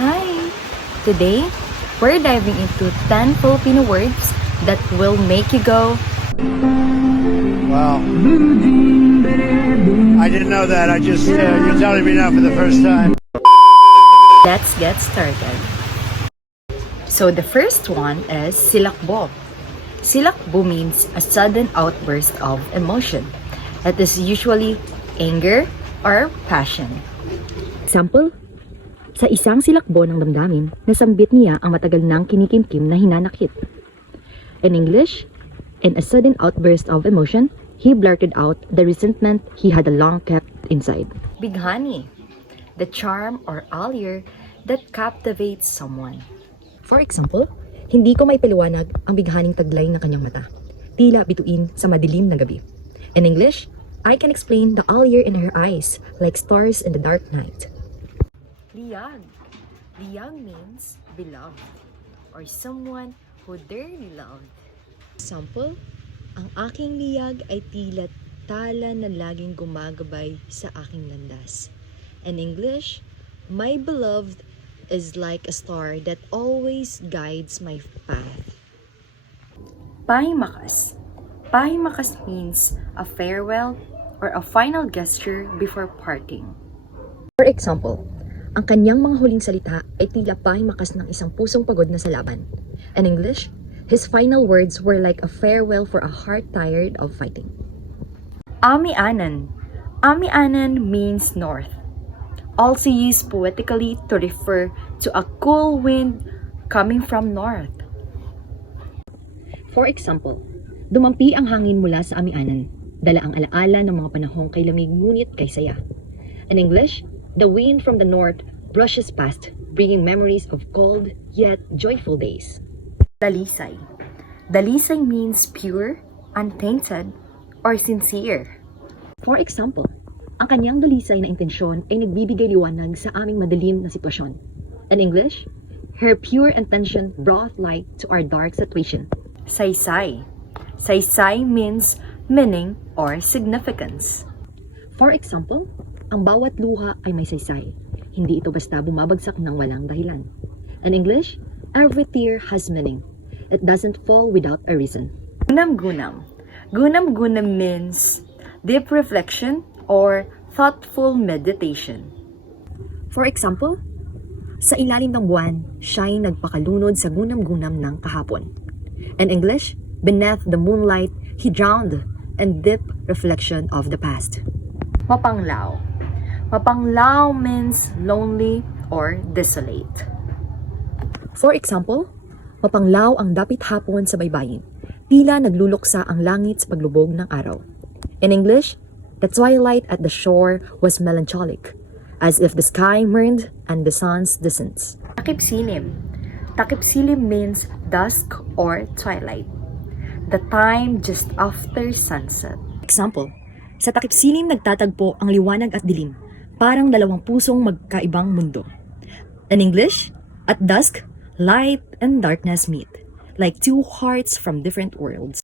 Hi! Today, we're diving into 10 Filipino words that will make you go, Wow. I didn't know that. You're telling me now for the first time. let's get started. So the first one is silakbo. Silakbo means a sudden outburst of emotion. It is usually anger or passion. Example, sa isang silakbo ng damdamin, nasambit niya ang matagal nang kinikimkim na hinanakit. In English, in a sudden outburst of emotion, he blurted out the resentment he had long kept inside. Bighani, the charm or allure that captivates someone. For example, hindi ko may paliwanag ang bighaning taglay ng kanyang mata, tila bituin sa madilim na gabi. In English, I can explain the allure in her eyes like stars in the dark night. Liyag. Liyag means beloved or someone who dearly loved. Example, ang aking liyag ay tila tala na laging gumagabay sa aking landas. In English, my beloved is like a star that always guides my path. Pahimakas. Pahimakas means a farewell or a final gesture before parting. For example, ang kanyang mga huling salita ay tila pahimakas ng isang pusong pagod na sa laban. In English, his final words were like a farewell for a heart tired of fighting. Amianan. Amianan means north. Also used poetically to refer to a cool wind coming from north. For example, dumampi ang hangin mula sa amianan, dala ang alaala ng mga panahong kay lamig ngunit kay saya. In English, the wind from the north brushes past, bringing memories of cold yet joyful days. Dalisay. Dalisay means pure, untainted, or sincere. For example, ang kanyang dalisay na intensyon ay nagbibigay liwanag sa aming madilim na sitwasyon. In English, her pure intention brought light to our dark situation. Saysay. Saysay means meaning or significance. For example, ang bawat luha ay may saysay. Hindi ito basta bumabagsak ng walang dahilan. In English, every tear has meaning. It doesn't fall without a reason. Gunam-gunam. Gunam-gunam means deep reflection or thoughtful meditation. For example, sa ilalim ng buwan, siya'y nagpakalunod sa gunam-gunam ng kahapon. In English, beneath the moonlight, he drowned in deep reflection of the past. Mapanglao. Mapanglao means lonely or desolate. For example, mapanglaw ang dapit hapon sa baybayin, tila nagluluksa ang langit sa paglubog ng araw. In English, the twilight at the shore was melancholic, as if the sky mourned and the sun's descent. Takip silim. Takip silim means dusk or twilight, the time just after sunset. Example, sa takip silim nagtatagpo ang liwanag at dilim, parang dalawang pusong magkaibang mundo. In English, at dusk, light and darkness meet, like two hearts from different worlds.